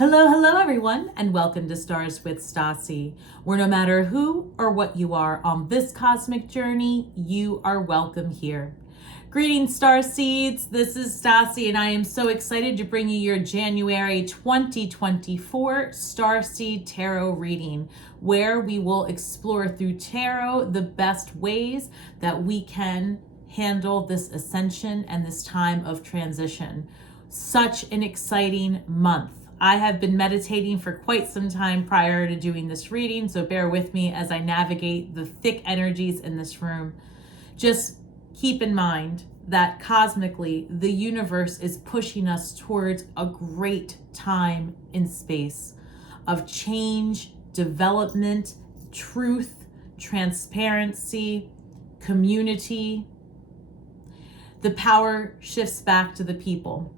Hello, hello everyone, and welcome to Stars with Stasi, where no matter who or what you are on this cosmic journey, you are welcome here. Greetings, Starseeds. This is Stasi, and I am so excited to bring you your January 2024 Starseed Tarot reading, where we will explore through tarot the best ways that we can handle this ascension and this time of transition. Such an exciting month. I have been meditating for quite some time prior to doing this reading, so bear with me as I navigate the thick energies in this room. Just keep in mind that cosmically, the universe is pushing us towards a great time in space of change, development, truth, transparency, community. The power shifts back to the people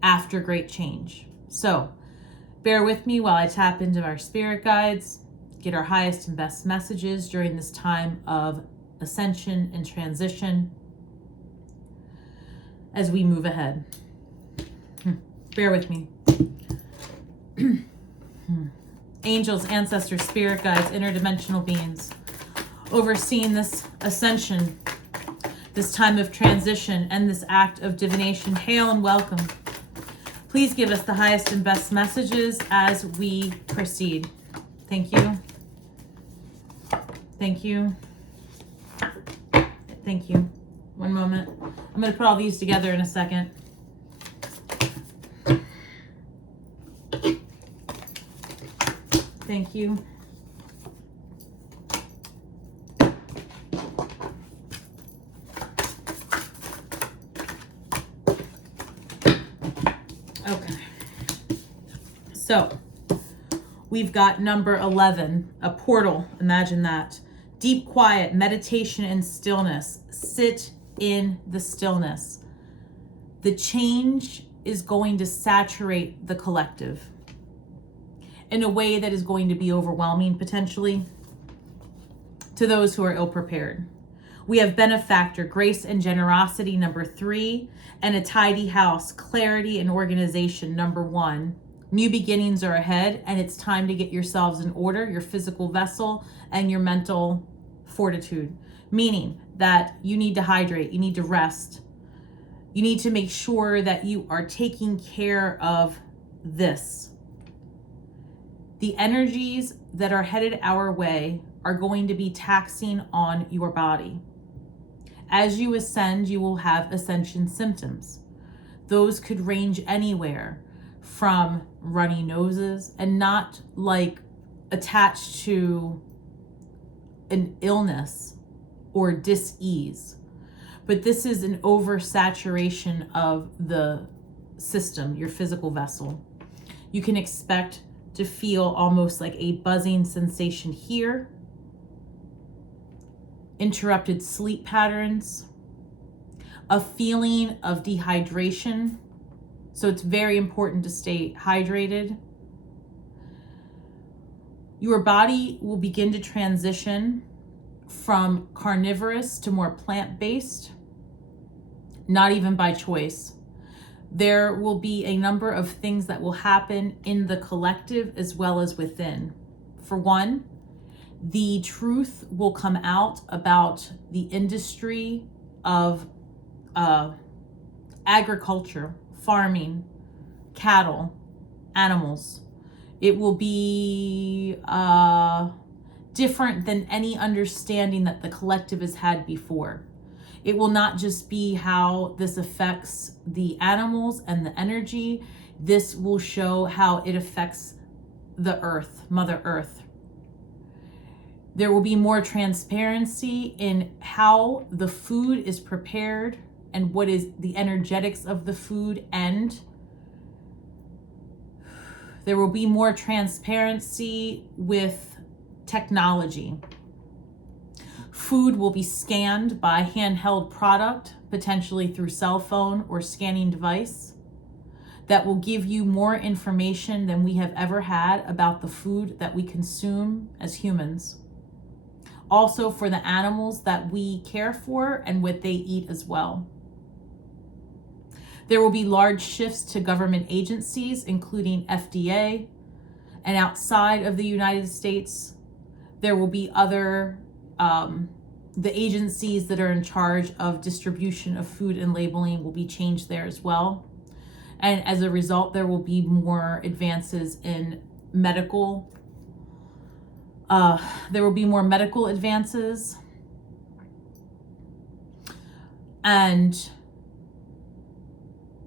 after great change. So bear with me while I tap into our spirit guides, get our highest and best messages during this time of ascension and transition as we move ahead. Bear with me. Angels, ancestors, spirit guides, interdimensional beings, overseeing this ascension, this time of transition, and this act of divination, hail and welcome. Please give us the highest and best messages as we proceed. Thank you. Thank you. Thank you. One moment. I'm going to put all these together in a second. Thank you. Okay, so we've got number 11, a portal. Imagine that. Deep quiet, meditation and stillness. Sit in the stillness. The change is going to saturate the collective in a way that is going to be overwhelming potentially to those who are ill-prepared. We have benefactor, grace and generosity, number 3, and a tidy house, clarity and organization, number 1. New beginnings are ahead, and it's time to get yourselves in order, your physical vessel and your mental fortitude, meaning that you need to hydrate, you need to rest, you need to make sure that you are taking care of this. The energies that are headed our way are going to be taxing on your body. As you ascend, you will have ascension symptoms. Those could range anywhere from runny noses, and not like attached to an illness or dis-ease, but this is an oversaturation of the system, your physical vessel. You can expect to feel almost like a buzzing sensation here, interrupted sleep patterns, a feeling of dehydration. So it's very important to stay hydrated. Your body will begin to transition from carnivorous to more plant-based, not even by choice. There will be a number of things that will happen in the collective as well as within. For one, the truth will come out about the industry of agriculture, farming, cattle, animals. It will be different than any understanding that the collective has had before. It will not just be how this affects the animals and the energy. This will show how it affects the earth, Mother Earth. There will be more transparency in how the food is prepared and what is the energetics of the food, and there will be more transparency with technology. Food will be scanned by handheld product, potentially through cell phone or scanning device, that will give you more information than we have ever had about the food that we consume as humans. Also for the animals that we care for and what they eat as well. There will be large shifts to government agencies, including FDA, and outside of the United States, there will be other, the agencies that are in charge of distribution of food and labeling will be changed there as well. And as a result, there will be more advances in medical. There will be more medical advances. And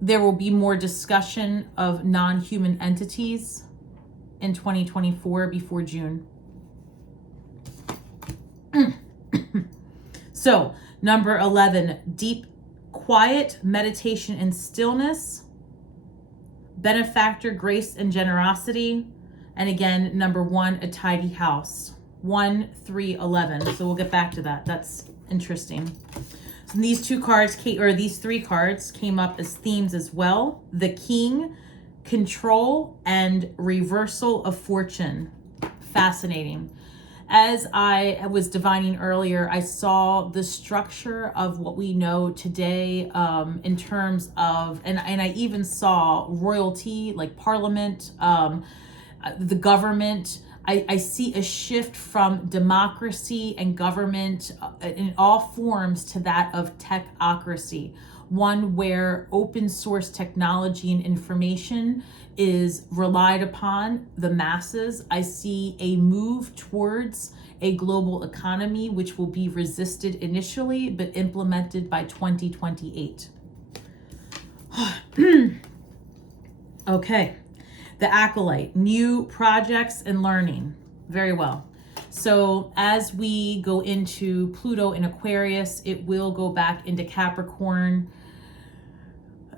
there will be more discussion of non-human entities in 2024 before June. So, number 11, deep, quiet meditation and stillness, benefactor, grace, and generosity. And again, number 1, a tidy house. 1, 3, 11. So we'll get back to that. That's interesting. So these these 3 cards came up as themes as well. The King, control, and reversal of fortune. Fascinating. As I was divining earlier, I saw the structure of what we know today in terms of, and I even saw royalty, like parliament, the government. I see a shift from democracy and government in all forms to that of techocracy, one where open source technology and information is relied upon the masses. I see a move towards a global economy, which will be resisted initially, but implemented by 2028. Okay. The Acolyte, new projects and learning. Very well. So as we go into Pluto in Aquarius, it will go back into Capricorn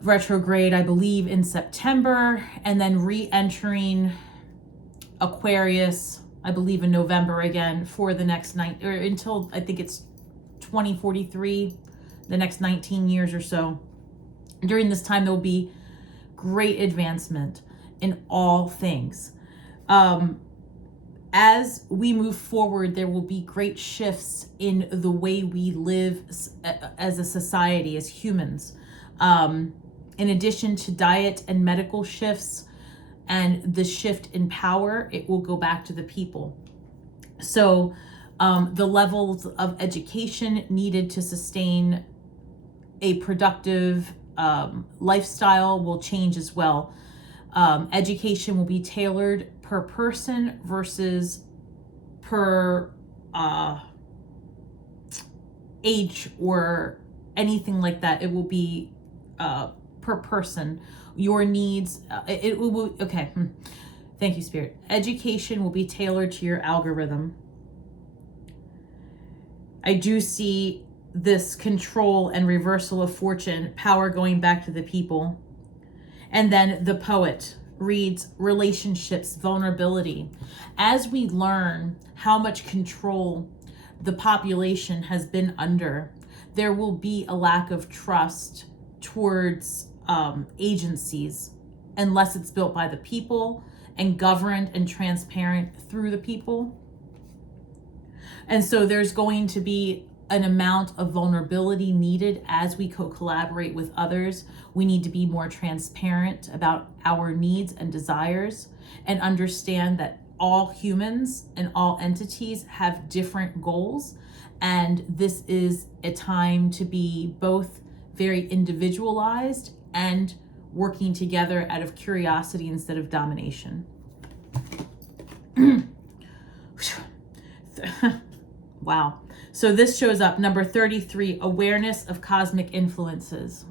retrograde, I believe, in September, and then re-entering Aquarius, I believe, in November again for the next or until I think it's 2043, the next 19 years or so. During this time, there will be great advancement in all things. As we move forward, there will be great shifts in the way we live as a society, as humans. In addition to diet and medical shifts and the shift in power, it will go back to the people. So the levels of education needed to sustain a productive lifestyle will change as well. Education will be tailored per person versus per age or anything like that. It will be per person. Your needs, it will, okay. Thank you, Spirit. Education will be tailored to your algorithm. I do see this control and reversal of fortune, power going back to the people. And then the Poet reads relationships, vulnerability. As we learn how much control the population has been under, there will be a lack of trust towards agencies unless it's built by the people and governed and transparent through the people. And so there's going to be an amount of vulnerability needed as we co-collaborate with others. We need to be more transparent about our needs and desires and understand that all humans and all entities have different goals. And this is a time to be both very individualized and working together out of curiosity instead of domination. Wow. So this shows up, number 33, awareness of cosmic influences.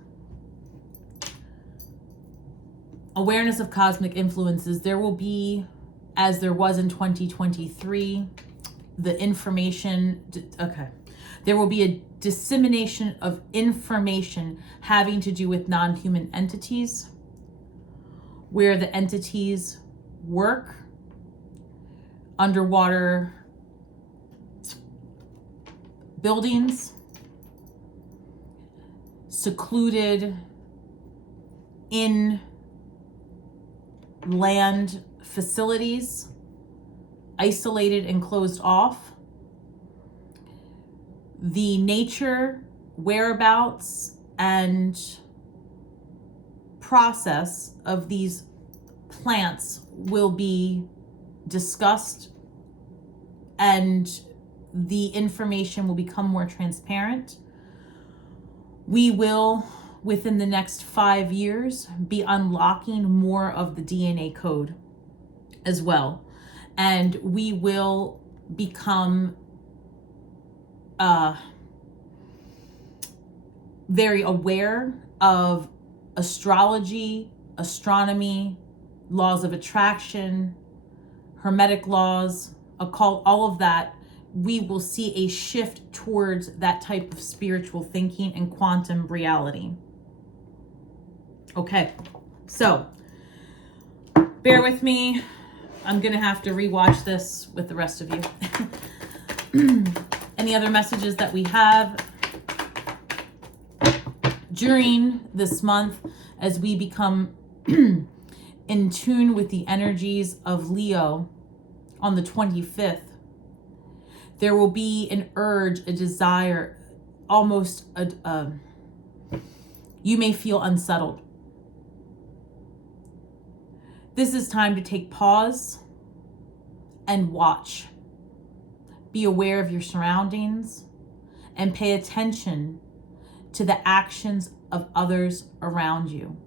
Awareness of cosmic influences. There will be, as there was in 2023, the information, okay. There will be a dissemination of information having to do with non-human entities, where the entities work, underwater buildings, secluded in land facilities, isolated and closed off. The nature, whereabouts, and process of these plants will be discussed, and the information will become more transparent. We will, within the next 5 years, be unlocking more of the DNA code as well. And we will become very aware of astrology, astronomy, laws of attraction, hermetic laws, occult, all of that. We will see a shift towards that type of spiritual thinking and quantum reality. Okay, so bear with me. I'm gonna have to rewatch this with the rest of you. Any other messages that we have during this month as we become in tune with the energies of Leo on the 25th? There will be an urge, a desire, almost you may feel unsettled. This is time to take pause and watch. Be aware of your surroundings and pay attention to the actions of others around you,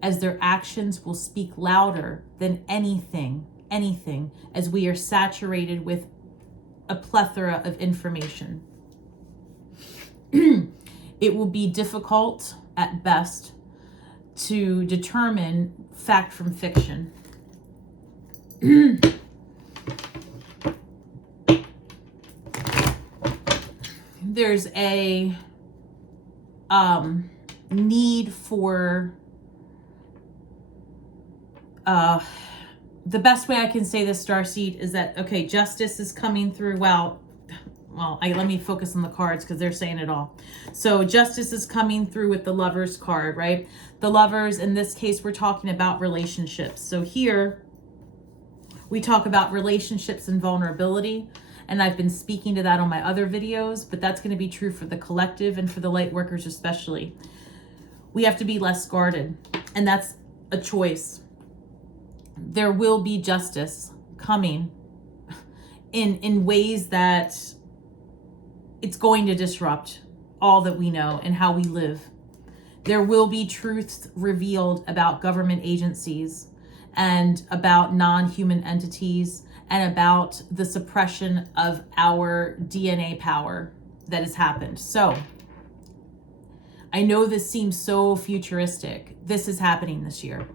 as their actions will speak louder than anything, as we are saturated with a plethora of information. It will be difficult at best to determine fact from fiction. There's a need for the best way I can say this, Starseed, is that, okay, justice is coming through. Well, let me focus on the cards because they're saying it all. So justice is coming through with the Lovers card, right? The Lovers, in this case, we're talking about relationships. So here we talk about relationships and vulnerability. And I've been speaking to that on my other videos, but that's going to be true for the collective and for the light workers especially. We have to be less guarded, and that's a choice. There will be justice coming in ways that it's going to disrupt all that we know and how we live. There will be truths revealed about government agencies and about non-human entities and about the suppression of our DNA power that has happened. So I know this seems so futuristic. This is happening this year.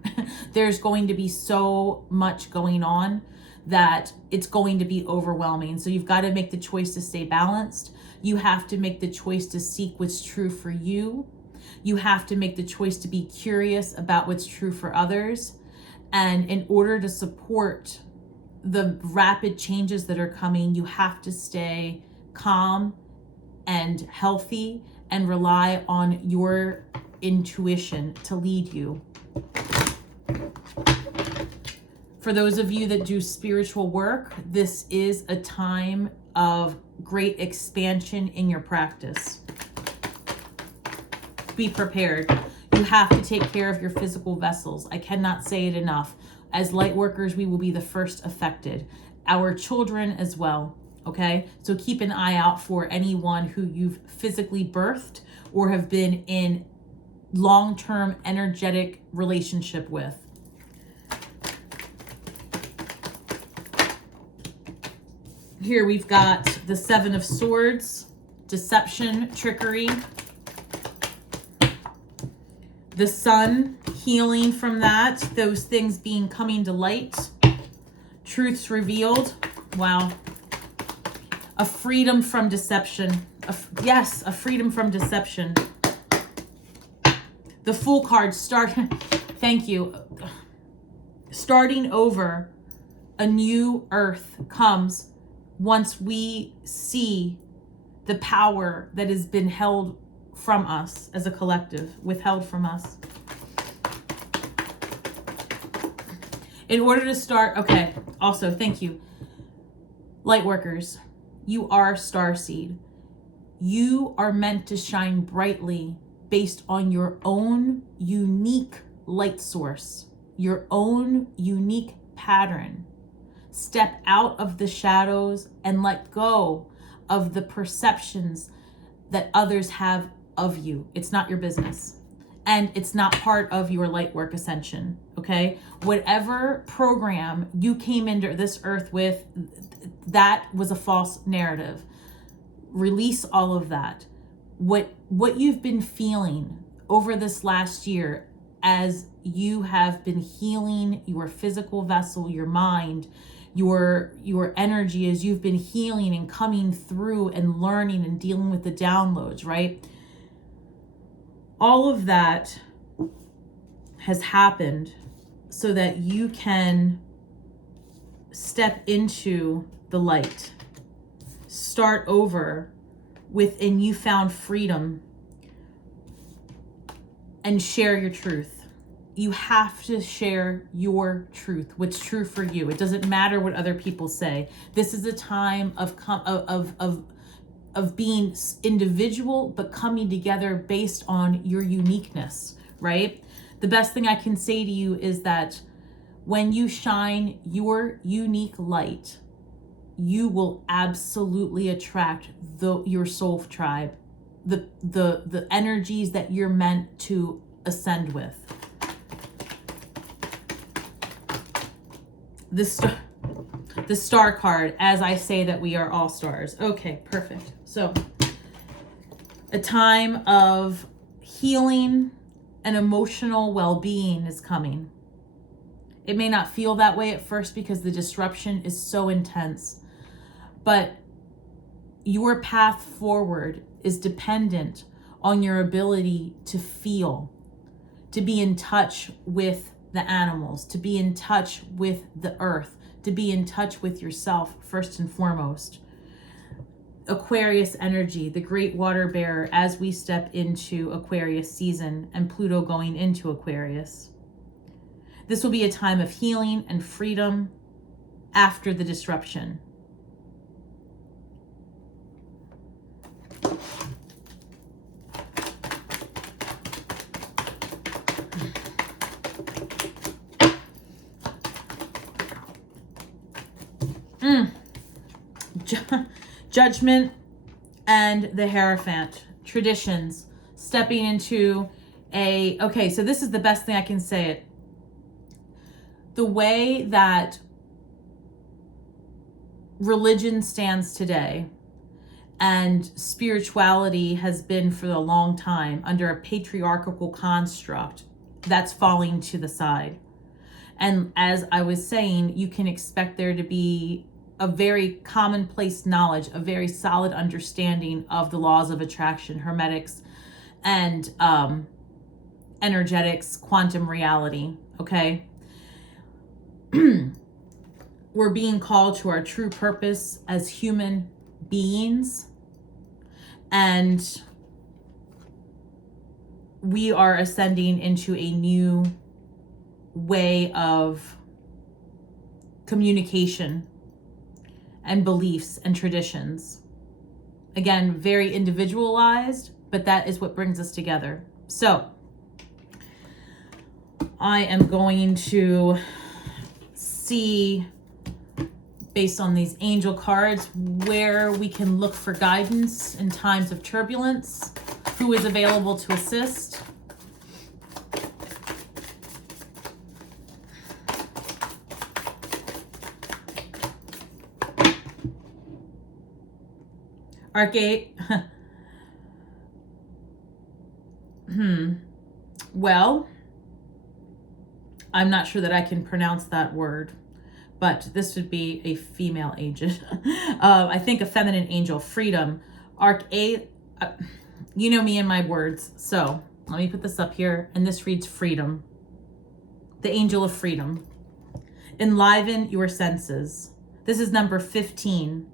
There's going to be so much going on that it's going to be overwhelming. So you've got to make the choice to stay balanced. You have to make the choice to seek what's true for you. You have to make the choice to be curious about what's true for others. And in order to support the rapid changes that are coming, you have to stay calm and healthy and rely on your intuition to lead you. For those of you that do spiritual work, this is a time of great expansion in your practice. Be prepared. You have to take care of your physical vessels. I cannot say it enough. As light workers, we will be the first affected. Our children as well, okay? So keep an eye out for anyone who you've physically birthed or have been in long-term energetic relationship with. Here we've got the Seven of Swords, deception, trickery. The Sun, healing from that, those things coming to light. Truths revealed. Wow. A freedom from deception. Yes, a freedom from deception. The Fool card, thank you. Starting over, a new earth comes once we see the power that has been held from us as a collective, withheld from us. In order to start, okay, also, thank you. Light workers, you are starseed. You are meant to shine brightly based on your own unique light source, your own unique pattern. Step out of the shadows and let go of the perceptions that others have of you. It's not your business. And it's not part of your light work ascension, okay? Whatever program you came into this earth with, that was a false narrative. Release all of that. What you've been feeling over this last year as you have been healing your physical vessel, your mind, your energy, as you've been healing and coming through and learning and dealing with the downloads, right? All of that has happened so that you can step into the light, start over with a newfound freedom, and share your truth. You have to share your truth, what's true for you. It doesn't matter what other people say. This is a time of being individual, but coming together based on your uniqueness, right? The best thing I can say to you is that when you shine your unique light, you will absolutely attract your soul tribe, the energies that you're meant to ascend with. The star card, as I say that we are all stars. Okay, perfect. So, a time of healing and emotional well-being is coming. It may not feel that way at first because the disruption is so intense, but your path forward is dependent on your ability to feel, to be in touch with the animals, to be in touch with the earth, to be in touch with yourself first and foremost. Aquarius energy, the great water bearer as we step into Aquarius season and Pluto going into Aquarius. This will be a time of healing and freedom after the disruption. Judgment and the Hierophant. Traditions. Stepping into okay, so this is the best thing I can say it. The way that religion stands today and spirituality has been for a long time under a patriarchal construct, that's falling to the side. And as I was saying, you can expect there to be a very commonplace knowledge, a very solid understanding of the laws of attraction, hermetics, and energetics, quantum reality, okay? We're being called to our true purpose as human beings, and we are ascending into a new way of communication and beliefs and traditions. Again, very individualized, but that is what brings us together. So I am going to see, based on these angel cards, where we can look for guidance in times of turbulence, who is available to assist. Archangel. Well, I'm not sure that I can pronounce that word, but this would be a female angel. I think a feminine angel. Freedom. Archangel. You know me and my words. So let me put this up here, and this reads freedom. The angel of freedom. Enliven your senses. This is number 15.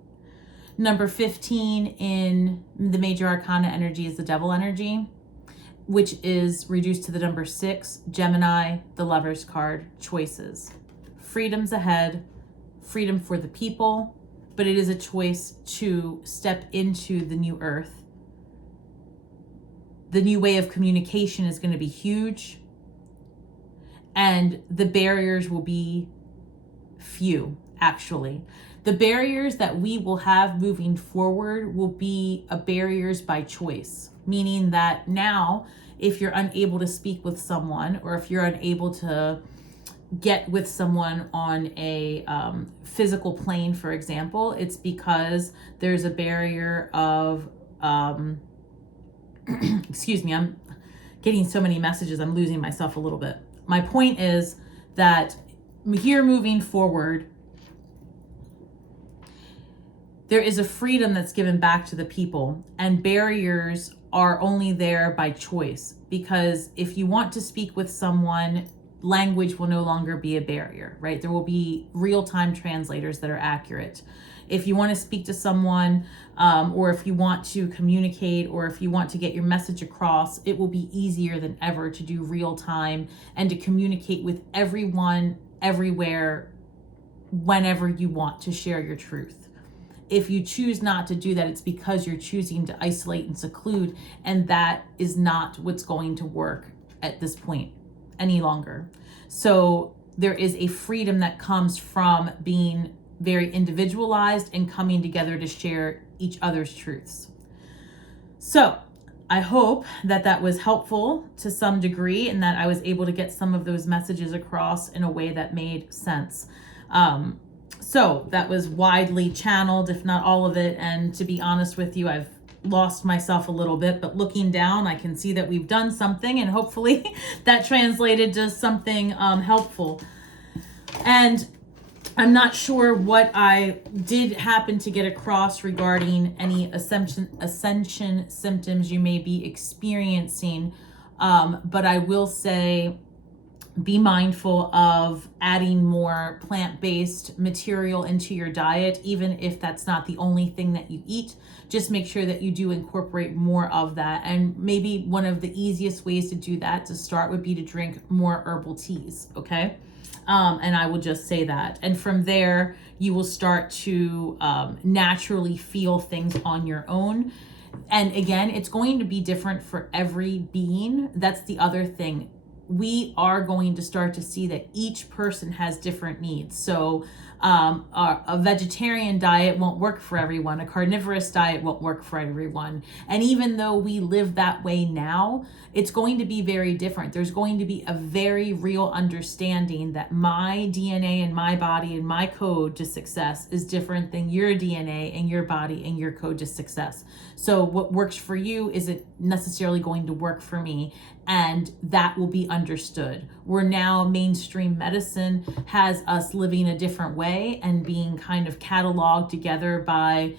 Number 15 in the major arcana energy is the devil energy, which is reduced to the number 6, Gemini, the Lover's card, choices. Freedom's ahead, freedom for the people, but it is a choice to step into the new earth. The new way of communication is going to be huge. and the barriers will be few, actually. The barriers that we will have moving forward will be barriers by choice, meaning that now, if you're unable to speak with someone, or if you're unable to get with someone on a physical plane, for example, it's because there's a barrier of, excuse me, I'm getting so many messages, I'm losing myself a little bit. My point is that here moving forward, there is a freedom that's given back to the people, and barriers are only there by choice, because if you want to speak with someone, language will no longer be a barrier, right? There will be real-time translators that are accurate. If you want to speak to someone, or if you want to communicate, or if you want to get your message across, it will be easier than ever to do real-time and to communicate with everyone, everywhere, whenever you want to share your truth. If you choose not to do that, it's because you're choosing to isolate and seclude, and that is not what's going to work at this point any longer. So there is a freedom that comes from being very individualized and coming together to share each other's truths. So I hope that that was helpful to some degree, and that I was able to get some of those messages across in a way that made sense. So that was widely channeled, if not all of it. And to be honest with you, I've lost myself a little bit, but looking down, I can see that we've done something, and hopefully that translated to something helpful. And I'm not sure what I did happen to get across regarding any ascension symptoms you may be experiencing. But I will say, be mindful of adding more plant-based material into your diet, even if that's not the only thing that you eat. Just make sure that you do incorporate more of that. And maybe one of the easiest ways to do that to start would be to drink more herbal teas, okay? And I will just say that. And from there, you will start to naturally feel things on your own. And again, it's going to be different for every being. That's the other thing. We are going to start to see that each person has different needs. So a vegetarian diet won't work for everyone. A carnivorous diet won't work for everyone. And even though we live that way now, it's going to be very different. There's going to be a very real understanding that my DNA and my body and my code to success is different than your DNA and your body and your code to success. So what works for you isn't necessarily going to work for me, and that will be understood. We're now, mainstream medicine has us living a different way and being kind of cataloged together by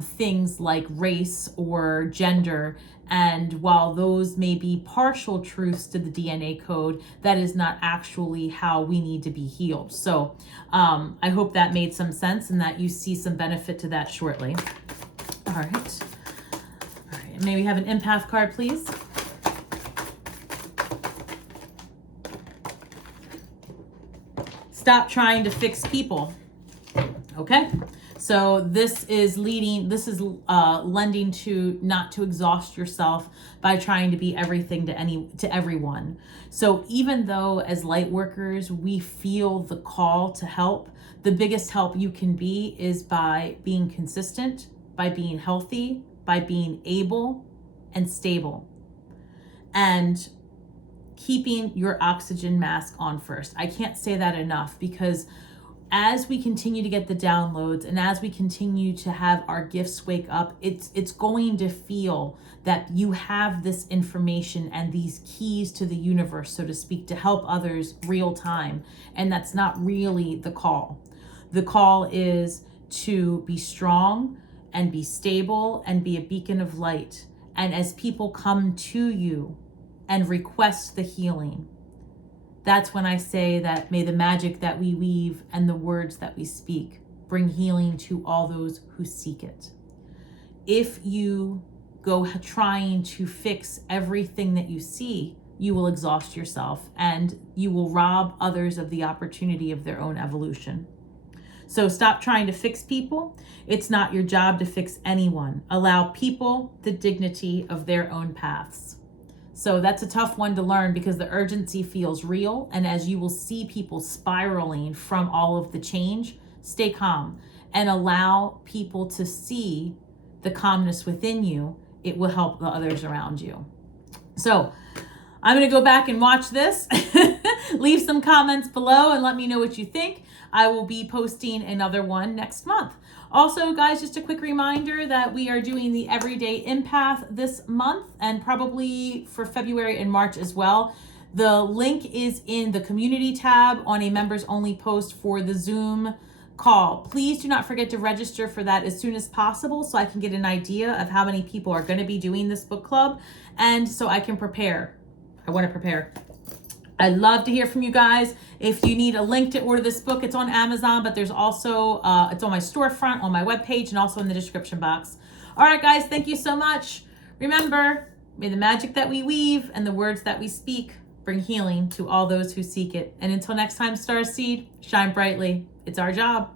things like race or gender. And while those may be partial truths to the DNA code, that is not actually how we need to be healed. So I hope that made some sense and that you see some benefit to that shortly. All right. May we have an empath card, please? Stop trying to fix people. Okay, so this is lending to not to exhaust yourself by trying to be everything to everyone. So even though as light workers we feel the call to help, the biggest help you can be is by being consistent, by being healthy, by being able and stable, and keeping your oxygen mask on first. I can't say that enough, because as we continue to get the downloads and as we continue to have our gifts wake up, it's going to feel that you have this information and these keys to the universe, so to speak, to help others real time. And that's not really the call. The call is to be strong and be stable and be a beacon of light. And as people come to you and request the healing, that's when I say that may the magic that we weave and the words that we speak bring healing to all those who seek it. If you go trying to fix everything that you see, you will exhaust yourself and you will rob others of the opportunity of their own evolution. So stop trying to fix people. It's not your job to fix anyone. Allow people the dignity of their own paths. So that's a tough one to learn because the urgency feels real. And as you will see people spiraling from all of the change, stay calm and allow people to see the calmness within you. It will help the others around you. So I'm going to go back and watch this. Leave some comments below and let me know what you think. I will be posting another one next month. Also, guys, just a quick reminder that we are doing the Everyday Empath this month and probably for February and March as well. The link is in the community tab on a members only post for the Zoom call. Please do not forget to register for that as soon as possible so I can get an idea of how many people are going to be doing this book club and so I can prepare. I want to prepare. I'd love to hear from you guys. If you need a link to order this book, it's on Amazon, but there's also, it's on my storefront, on my webpage, and also in the description box. All right, guys, thank you so much. Remember, may the magic that we weave and the words that we speak bring healing to all those who seek it. And until next time, Starseed, shine brightly. It's our job.